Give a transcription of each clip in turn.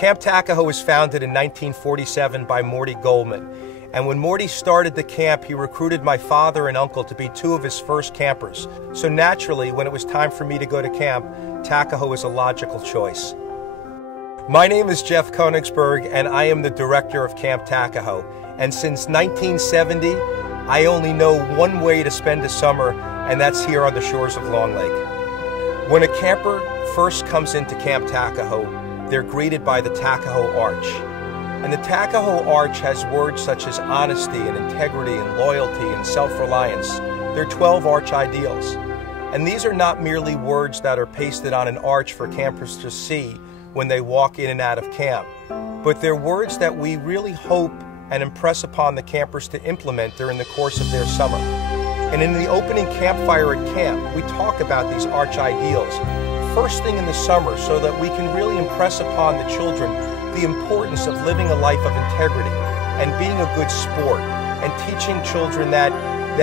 Camp Takajo was founded in 1947 by Morty Goldman. And when Morty started the camp, he recruited my father and uncle to be two of his first campers. So naturally, when it was time for me to go to camp, Takajo was a logical choice. My name is Jeff Koenigsberg, and I am the director of Camp Takajo. And since 1970, I only know one way to spend a summer, and that's here on the shores of Long Lake. When a camper first comes into Camp Takajo, they're greeted by the Takajo Arch. And the Takajo Arch has words such as honesty and integrity and loyalty and self-reliance. They're 12 arch ideals. And these are not merely words that are pasted on an arch for campers to see when they walk in and out of camp, but they're words that we really hope and impress upon the campers to implement during the course of their summer. And in the opening campfire at camp, we talk about these arch ideals first thing in the summer so that we can really impress upon the children the importance of living a life of integrity and being a good sport, and teaching children that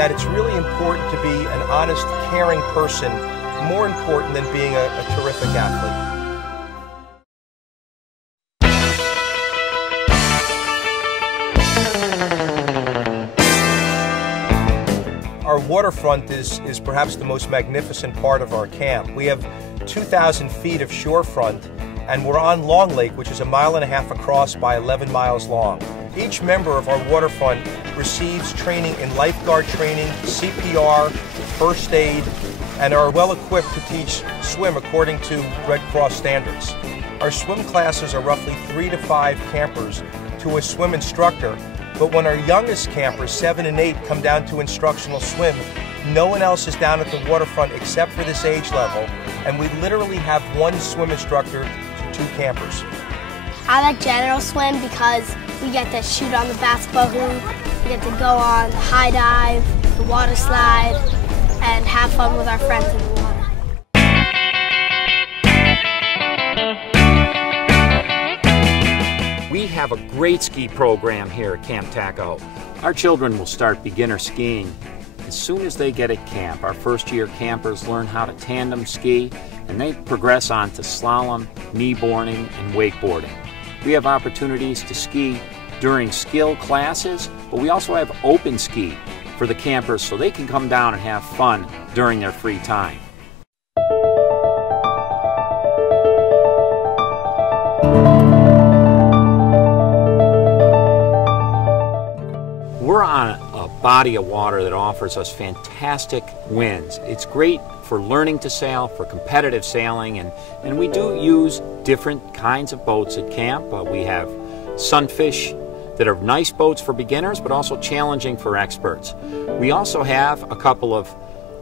it's really important to be an honest, caring person, more important than being a terrific athlete. Our waterfront is perhaps the most magnificent part of our camp. We have 2,000 feet of shorefront, and we're on Long Lake, which is 1.5 miles across by 11 miles long. Each member of our waterfront receives training in lifeguard training, CPR, first aid, and are well equipped to teach swim according to Red Cross standards. Our swim classes are roughly 3 to 5 campers to a swim instructor, but when our youngest campers, 7 and 8, come down to instructional swim, no one else is down at the waterfront except for this age level, and we literally have one swim instructor to 2 campers. I like general swim because we get to shoot on the basketball hoop, we get to go on the high dive, the water slide, and have fun with our friends in the water. We have a great ski program here at Camp Takajo. Our children will start beginner skiing as soon as they get at camp. Our first-year campers learn how to tandem ski, and they progress on to slalom, kneeboarding, and wakeboarding. We have opportunities to ski during skill classes, but we also have open ski for the campers so they can come down and have fun during their free time. We're on a body of water that offers us fantastic winds. It's great for learning to sail, for competitive sailing, and we do use different kinds of boats at camp. We have sunfish that are nice boats for beginners, but also challenging for experts. We also have a couple of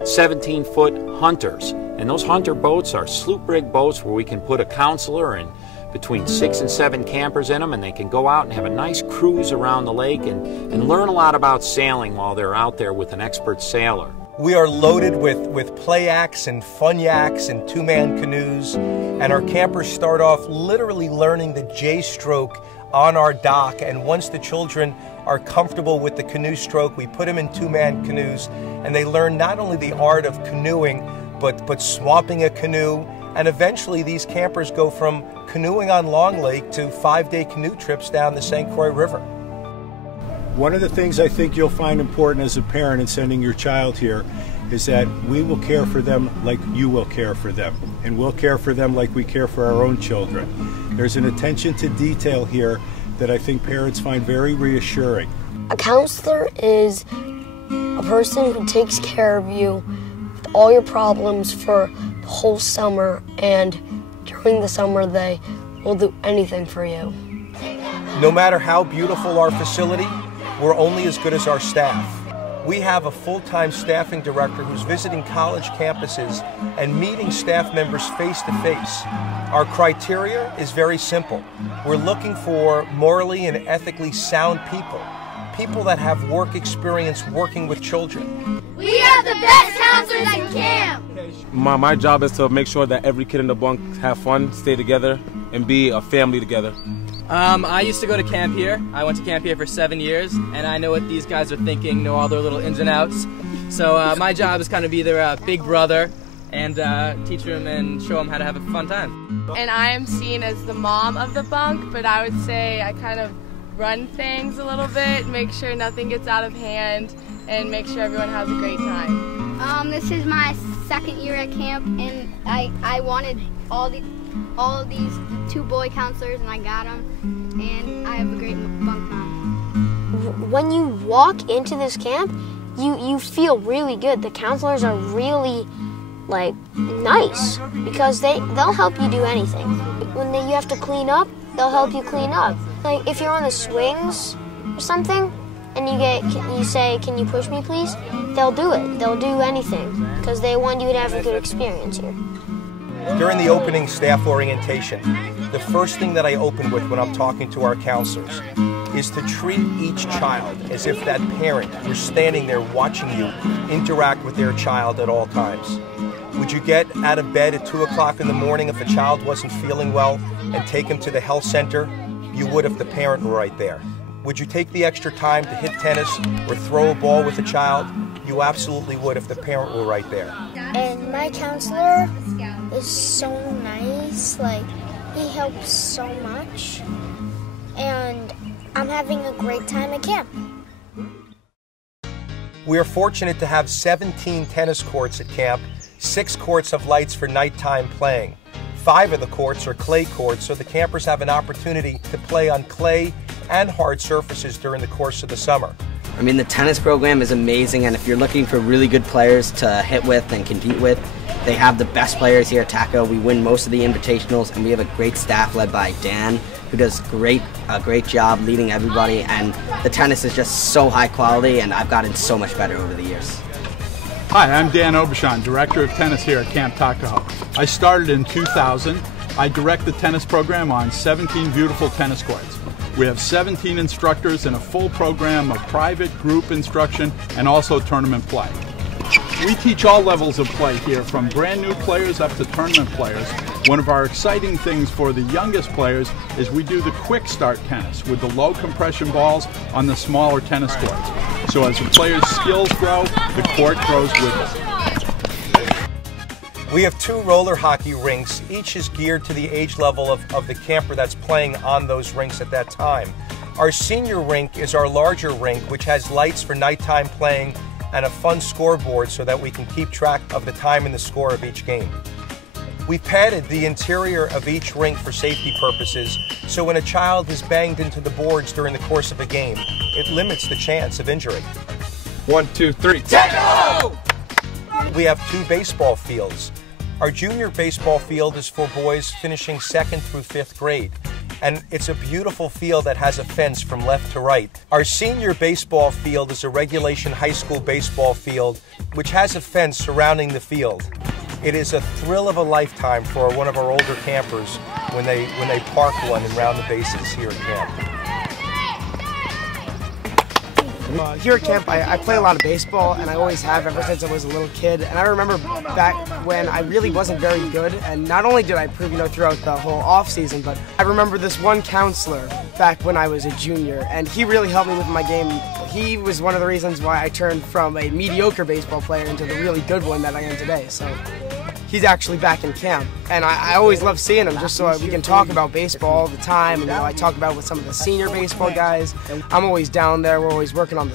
17-foot hunters, and those hunter boats are sloop rig boats where we can put a counselor and between 6 and 7 campers in them, and they can go out and have a nice cruise around the lake and learn a lot about sailing while they're out there with an expert sailor. We are loaded with play acts and fun yaks and 2-man canoes, and our campers start off literally learning the J-stroke on our dock, and once the children are comfortable with the canoe stroke, we put them in 2-man canoes, and they learn not only the art of canoeing, but swamping a canoe. And eventually these campers go from canoeing on Long Lake to 5-day canoe trips down the St. Croix River. One of the things I think you'll find important as a parent in sending your child here is that we will care for them like you will care for them. And we'll care for them like we care for our own children. There's an attention to detail here that I think parents find very reassuring. A counselor is a person who takes care of you with all your problems for the whole summer, and during the summer they will do anything for you. No matter how beautiful our facility, we're only as good as our staff. We have a full-time staffing director who's visiting college campuses and meeting staff members face to face. Our criteria is very simple. We're looking for morally and ethically sound people, people that have work experience working with children. We have the best counselors at camp! My job is to make sure that every kid in the bunk have fun, stay together, and be a family together. I used to go to camp here. I went to camp here for 7 years, and I know what these guys are thinking, know all their little ins and outs. So my job is kind of be their big brother and teach them and show them how to have a fun time. And I am seen as the mom of the bunk, but I would say I kind of run things a little bit, make sure nothing gets out of hand, and make sure everyone has a great time. This is my second year at camp, and I wanted all these 2 boy counselors, and I got them, and I have a great bunk now. When you walk into this camp, you feel really good. The counselors are really nice because they'll help you do anything. When you have to clean up, they'll help you clean up. Like if you're on the swings or something, and you say, "Can you push me, please?" They'll do it. They'll do anything because they want you to have a good experience here. During the opening staff orientation, the first thing that I open with when I'm talking to our counselors is to treat each child as if that parent were standing there watching you interact with their child at all times. Would you get out of bed at 2 o'clock in the morning if a child wasn't feeling well and take him to the health center? You would if the parent were right there. Would you take the extra time to hit tennis or throw a ball with a child? You absolutely would if the parent were right there. And my counselor is so nice, he helps so much, and I'm having a great time at camp. We are fortunate to have 17 tennis courts at camp. 6 courts have lights for nighttime playing. 5 of the courts are clay courts, so the campers have an opportunity to play on clay and hard surfaces during the course of the summer. I mean, the tennis program is amazing, and if you're looking for really good players to hit with and compete with, they have the best players here at Takajo. We win most of the invitationals, and we have a great staff led by Dan, who does a great job leading everybody, and the tennis is just so high quality, and I've gotten so much better over the years. Hi, I'm Dan Obashan, Director of Tennis here at Camp Takajo. I started in 2000. I direct the tennis program on 17 beautiful tennis courts. We have 17 instructors and a full program of private, group instruction, and also tournament play. We teach all levels of play here, from brand new players up to tournament players. One of our exciting things for the youngest players is we do the quick start tennis with the low compression balls on the smaller tennis courts. So as the player's skills grow, the court grows with it. We have 2 roller hockey rinks. Each is geared to the age level of the camper that's playing on those rinks at that time. Our senior rink is our larger rink, which has lights for nighttime playing and a fun scoreboard so that we can keep track of the time and the score of each game. We padded the interior of each rink for safety purposes, so when a child is banged into the boards during the course of a game, it limits the chance of injury. 1, 2, 3, Takajo! We have 2 baseball fields. Our junior baseball field is for boys finishing 2nd through 5th grade, and it's a beautiful field that has a fence from left to right. Our senior baseball field is a regulation high school baseball field, which has a fence surrounding the field. It is a thrill of a lifetime for one of our older campers when they park one and round the bases here at camp. Here at camp, I play a lot of baseball, and I always have ever since I was a little kid. And I remember back when I really wasn't very good, and not only did I improve, throughout the whole off season, but I remember this one counselor back when I was a junior, and he really helped me with my game. He was one of the reasons why I turned from a mediocre baseball player into the really good one that I am today. So he's actually back in camp, and I always love seeing him just so we can talk about baseball all the time. And I talk about with some of the senior baseball guys. I'm always down there. We're always working on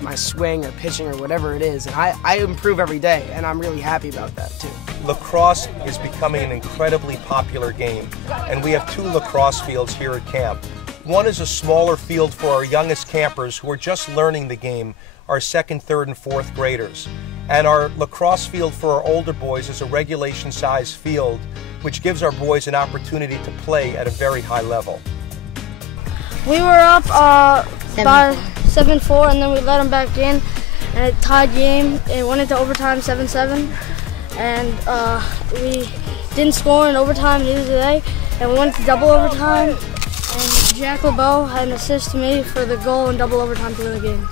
my swing or pitching or whatever it is, and I improve every day, and I'm really happy about that too. Lacrosse is becoming an incredibly popular game, and we have 2 lacrosse fields here at camp. One is a smaller field for our youngest campers who are just learning the game, our 2nd, 3rd, and 4th graders. And our lacrosse field for our older boys is a regulation size field, which gives our boys an opportunity to play at a very high level. We were up by 7-4, and then we let them back in, and it tied game. It went into overtime 7-7, and we didn't score in overtime neither did they, and we went to double overtime, and Jack LeBeau had an assist to me for the goal in double overtime to win the game.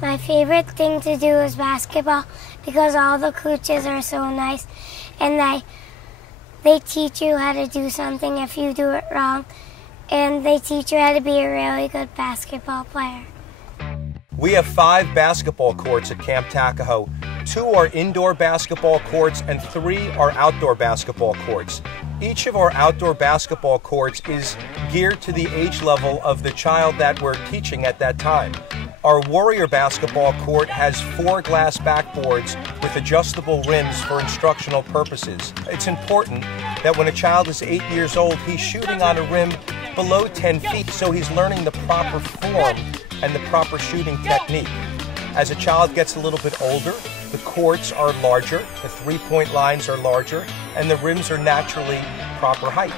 My favorite thing to do is basketball because all the coaches are so nice, and They teach you how to do something if you do it wrong, and they teach you how to be a really good basketball player. We have 5 basketball courts at Camp Takajo. 2 are indoor basketball courts and 3 are outdoor basketball courts. Each of our outdoor basketball courts is geared to the age level of the child that we're teaching at that time. Our Warrior basketball court has 4 glass backboards with adjustable rims for instructional purposes. It's important that when a child is 8 years old, he's shooting on a rim below 10 feet, so he's learning the proper form and the proper shooting technique. As a child gets a little bit older, the courts are larger, the three-point lines are larger, and the rims are naturally proper height.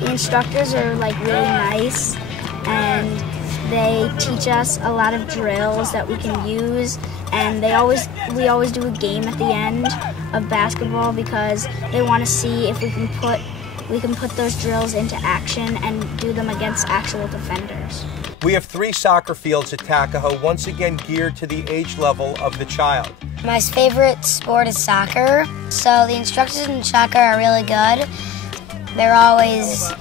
The instructors are like really nice, and they teach us a lot of drills that we can use, and we always do a game at the end of basketball because they want to see if we can put those drills into action and do them against actual defenders. We have 3 soccer fields at Takajo, once again geared to the age level of the child. My favorite sport is soccer, so the instructors in soccer are really good. They're always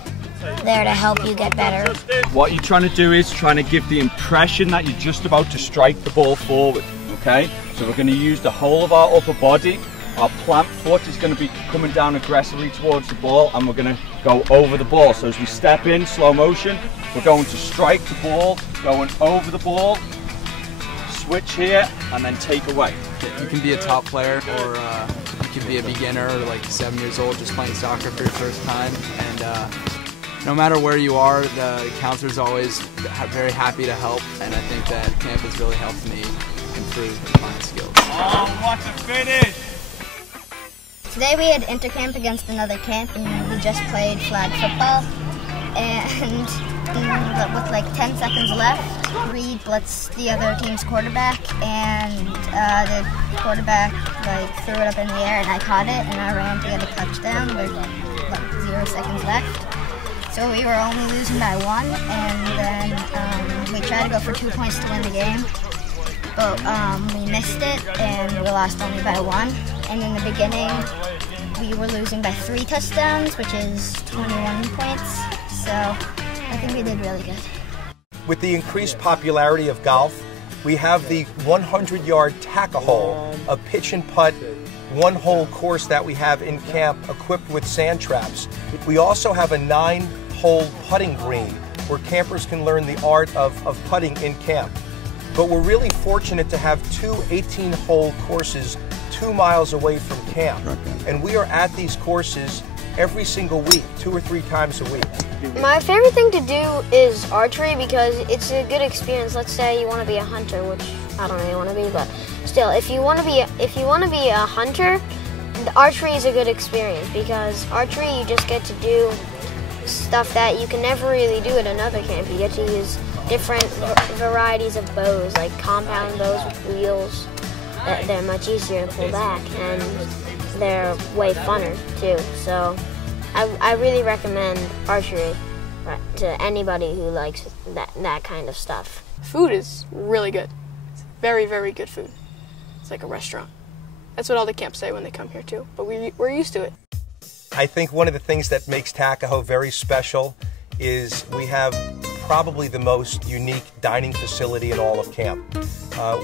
there to help you get better. What you're trying to do is trying to give the impression that you're just about to strike the ball forward, okay? So we're going to use the whole of our upper body. Our plant foot is going to be coming down aggressively towards the ball, and we're going to go over the ball. So as we step in slow motion, we're going to strike the ball, going over the ball, switch here, and then take away. You can be a top player, or you can be a beginner, or like 7 years old, just playing soccer for your first time. And no matter where you are, the counselor's always very happy to help, and I think that camp has really helped me improve my skills. Oh, what a finish! Today we had intercamp against another camp, and we just played flag football. And with like 10 seconds left, we blitzed the other team's quarterback, and the quarterback like threw it up in the air, and I caught it, and I ran to get a touchdown with like 0 seconds left. So we were only losing by 1, and then we tried to go for 2 points to win the game, but we missed it, and we lost only by 1. And in the beginning, we were losing by 3 touchdowns, which is 21 points. So I think we did really good. With the increased popularity of golf, we have the 100-yard tack-a-hole, a pitch and putt, 1-hole course that we have in camp equipped with sand traps. We also have a 9-hole putting green where campers can learn the art of putting in camp. But we're really fortunate to have 2 18-hole courses 2 miles away from camp. And we are at these courses every single week, 2 or 3 times a week. My favorite thing to do is archery because it's a good experience. Let's say you want to be a hunter, which I don't really want to be, but still, if you want to be a hunter, the archery is a good experience because archery you just get to do stuff that you can never really do at another camp. You get to use different varieties of bows, like compound bows with wheels. They're much easier to pull back, and they're way funner too. So I really recommend archery to anybody who likes that kind of stuff. Food is really good. It's very, very good food. It's like a restaurant. That's what all the camps say when they come here too, but we're used to it. I think one of the things that makes Takajo very special is we have probably the most unique dining facility in all of camp.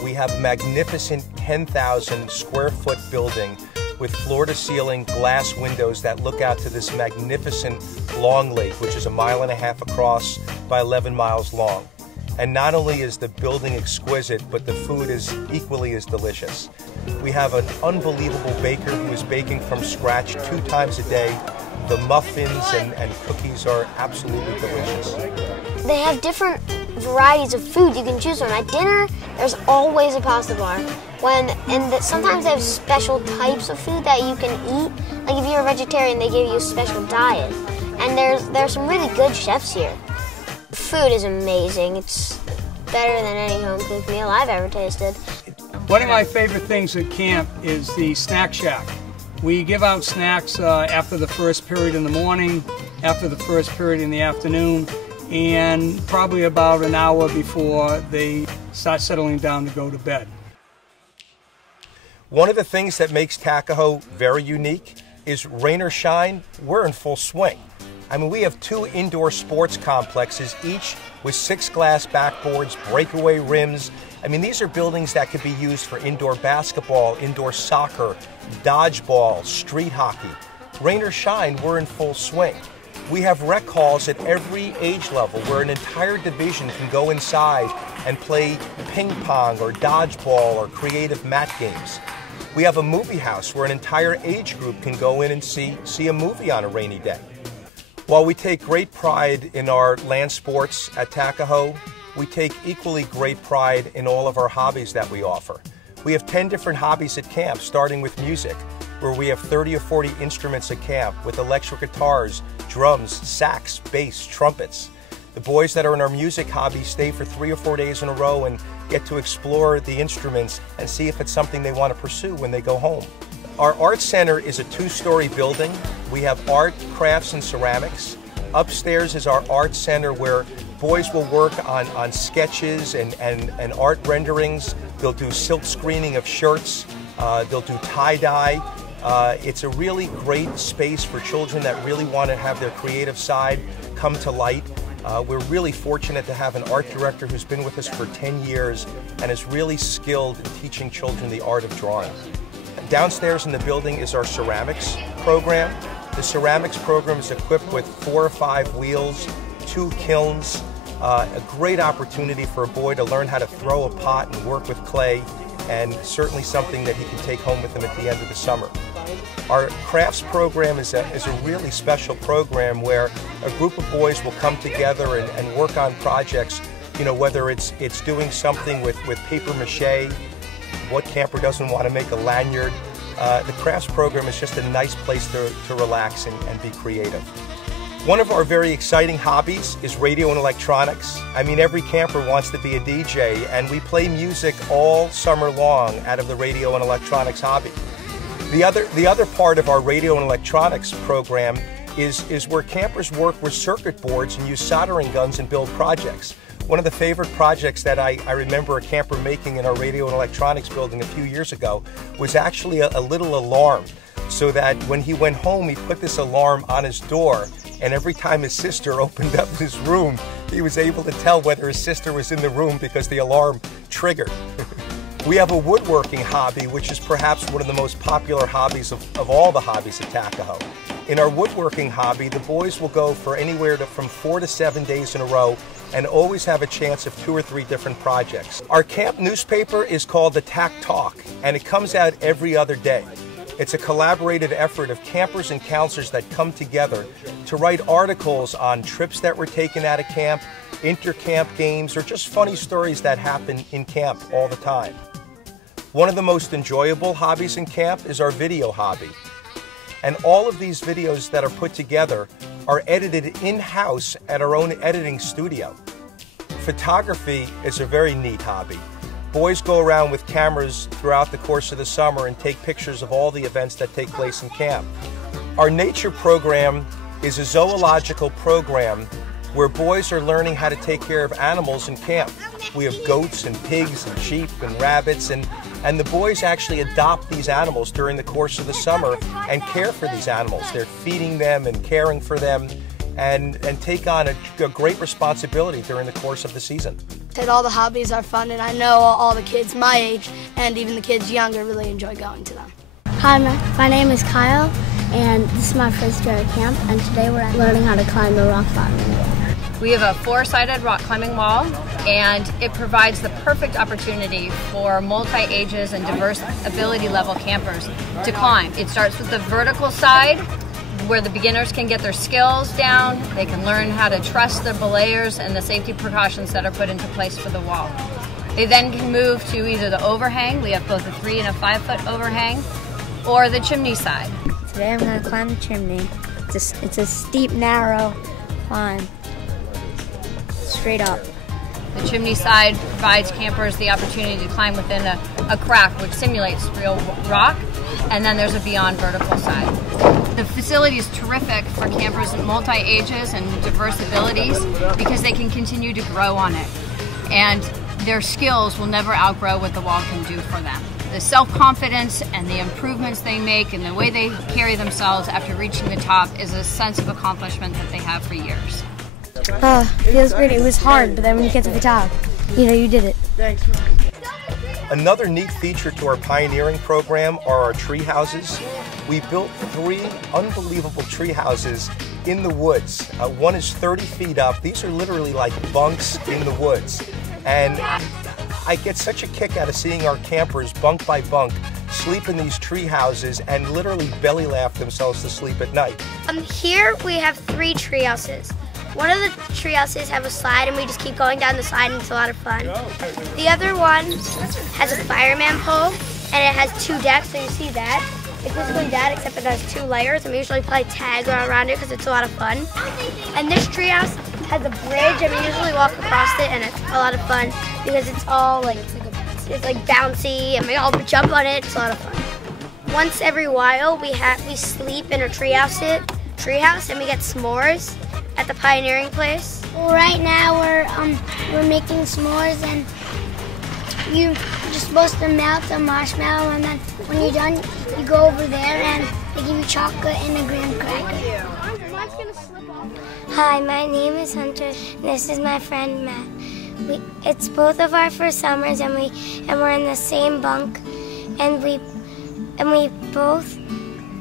We have a magnificent 10,000 square foot building with floor-to-ceiling glass windows that look out to this magnificent long lake, which is 1.5 miles across by 11 miles long. And not only is the building exquisite, but the food is equally as delicious. We have an unbelievable baker who is baking from scratch 2 times a day. The muffins and cookies are absolutely delicious. They have different varieties of food you can choose from. At dinner, there's always a pasta bar. Sometimes they have special types of food that you can eat. Like if you're a vegetarian, they give you a special diet. And there's some really good chefs here. Food is amazing. It's better than any home-cooked meal I've ever tasted. One of my favorite things at camp is the snack shack. We give out snacks after the first period in the morning, after the first period in the afternoon, and probably about an hour before they start settling down to go to bed. One of the things that makes Takajo very unique is rain or shine, we're in full swing. I mean, we have 2 indoor sports complexes, each with 6 glass backboards, breakaway rims. I mean, these are buildings that could be used for indoor basketball, indoor soccer, dodgeball, street hockey. Rain or shine, we're in full swing. We have rec halls at every age level where an entire division can go inside and play ping pong or dodgeball or creative mat games. We have a movie house where an entire age group can go in and see a movie on a rainy day. While we take great pride in our land sports at Takajo, we take equally great pride in all of our hobbies that we offer. We have 10 different hobbies at camp, starting with music, where we have 30 or 40 instruments at camp with electric guitars, drums, sax, bass, trumpets. The boys that are in our music hobby stay for 3 or 4 days in a row and get to explore the instruments and see if it's something they want to pursue when they go home. Our art center is a 2-story building. We have art, crafts, and ceramics. Upstairs is our art center where boys will work on sketches and art renderings. They'll do silk screening of shirts. They'll do tie-dye. It's a really great space for children that really want to have their creative side come to light. We're really fortunate to have an art director who's been with us for 10 years and is really skilled in teaching children the art of drawing. Downstairs in the building is our ceramics program. The ceramics program is equipped with 4 or 5 wheels, 2 kilns, a great opportunity for a boy to learn how to throw a pot and work with clay, and certainly something that he can take home with him at the end of the summer. Our crafts program is a really special program where a group of boys will come together and work on projects, you know, whether it's doing something with paper mache. What camper doesn't want to make a lanyard? The crafts program is just a nice place to relax and be creative. One of our very exciting hobbies is radio and electronics. I mean, every camper wants to be a DJ, and we play music all summer long out of the radio and electronics hobby. The other part of our radio and electronics program is where campers work with circuit boards and use soldering guns and build projects. One of the favorite projects that I remember a camper making in our radio and electronics building a few years ago was actually a little alarm, so that when he went home, he put this alarm on his door, and every time his sister opened up his room, he was able to tell whether his sister was in the room because the alarm triggered. We have a woodworking hobby, which is perhaps one of the most popular hobbies of all the hobbies at Takajo. In our woodworking hobby, the boys will go for anywhere from 4 to 7 days in a row and always have a chance of 2 or 3 different projects. Our camp newspaper is called the Tak Talk, and it comes out every other day. It's a collaborative effort of campers and counselors that come together to write articles on trips that were taken out of camp, inter-camp games, or just funny stories that happen in camp all the time. One of the most enjoyable hobbies in camp is our video hobby. And all of these videos that are put together are edited in-house at our own editing studio. Photography is a very neat hobby. Boys go around with cameras throughout the course of the summer and take pictures of all the events that take place in camp. Our nature program is a zoological program where boys are learning how to take care of animals in camp. We have goats and pigs and sheep and rabbits, and the boys actually adopt these animals during the course of the summer and care for these animals. They're feeding them and caring for them and take on a great responsibility during the course of the season. That all the hobbies are fun, and I know all the kids my age and even the kids younger really enjoy going to them. Hi, my name is Kyle, and this is my first year at camp, and today we're learning how to climb the rock climbing wall. We have a 4-sided rock climbing wall, and it provides the perfect opportunity for multi-ages and diverse ability level campers to climb. It starts with the vertical side, where the beginners can get their skills down. They can learn how to trust the belayers and the safety precautions that are put into place for the wall. They then can move to either the overhang, we have both a 3 and a 5 foot overhang, or the chimney side. Today I'm going to climb the chimney. It's a steep, narrow climb. Straight up. The chimney side provides campers the opportunity to climb within a crack which simulates real rock, and then there's a beyond vertical side. The facility is terrific for campers in multi-ages and diverse abilities because they can continue to grow on it, and their skills will never outgrow what the wall can do for them. the self-confidence and the improvements they make and the way they carry themselves after reaching the top is a sense of accomplishment that they have for years. Feels great. It was hard, but then when you get to the top, you know you did it. Another neat feature to our pioneering program are our tree houses. We built 3 unbelievable tree houses in the woods. One is 30 feet up. These are literally like bunks in the woods. And I get such a kick out of seeing our campers bunk by bunk sleep in these tree houses and literally belly laugh themselves to sleep at night. Here we have 3 tree houses. One of the tree houses have a slide and we just keep going down the slide and it's a lot of fun. The other one has a fireman pole and it has 2 decks, so you see that. It's basically that except it has 2 layers and we usually play tag around it because it's a lot of fun. And this tree house has a bridge and we usually walk across it and it's a lot of fun because it's all like, it's like bouncy and we all jump on it. It's a lot of fun. Once every while we sleep in a tree house and we get s'mores at the pioneering place. Well, right now we're making s'mores and you're just supposed to melt the marshmallow and then when you're done you go over there and they give you chocolate and a graham cracker. Hi, my name is Hunter and this is my friend Matt. It's both of our first summers and we're in the same bunk and we both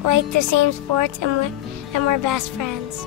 like the same sports and we're best friends.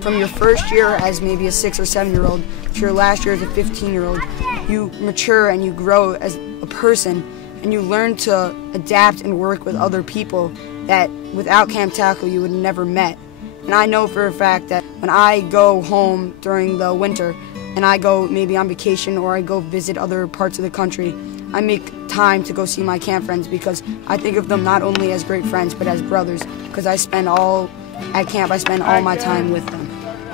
From your first year as maybe a 6 or 7-year-old to your last year as a 15-year-old, you mature and you grow as a person and you learn to adapt and work with other people that without Camp Takajo you would have never met. And I know for a fact that when I go home during the winter and I go maybe on vacation or I go visit other parts of the country, I make time to go see my camp friends because I think of them not only as great friends but as brothers because at camp I spend all my time with them.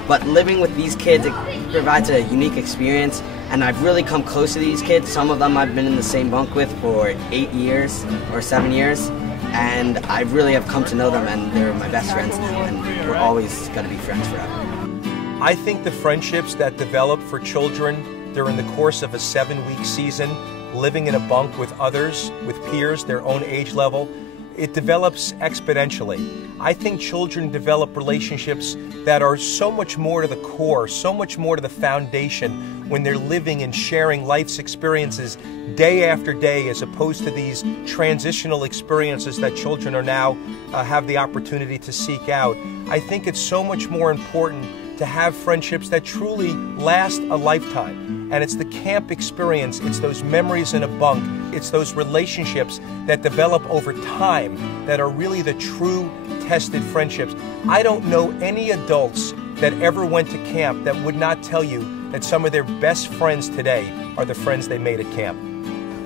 But living with these kids, it provides a unique experience, and I've really come close to these kids. Some of them I've been in the same bunk with for 8 years or 7 years, and I really have come to know them, and they're my best friends now, and we're always going to be friends forever. I think the friendships that develop for children during the course of a 7-week season, living in a bunk with others, with peers their own age level, it develops exponentially. I think children develop relationships that are so much more to the core, so much more to the foundation when they're living and sharing life's experiences day after day as opposed to these transitional experiences that children are now have the opportunity to seek out. I think it's so much more important to have friendships that truly last a lifetime. And it's the camp experience, it's those memories in a bunk, it's those relationships that develop over time that are really the true tested friendships. I don't know any adults that ever went to camp that would not tell you that some of their best friends today are the friends they made at camp.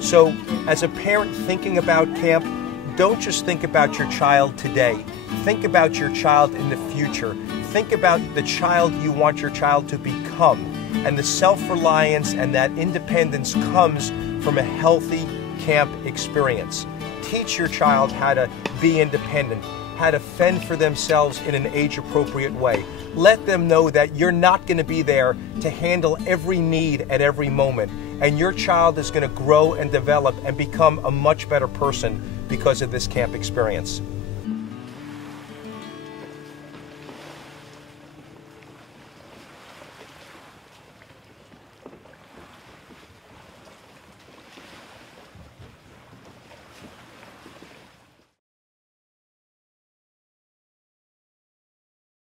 So as a parent thinking about camp, don't just think about your child today. Think about your child in the future. Think about the child you want your child to become. And the self-reliance and that independence comes from a healthy camp experience. Teach your child how to be independent, how to fend for themselves in an age-appropriate way. Let them know that you're not going to be there to handle every need at every moment. And your child is going to grow and develop and become a much better person because of this camp experience.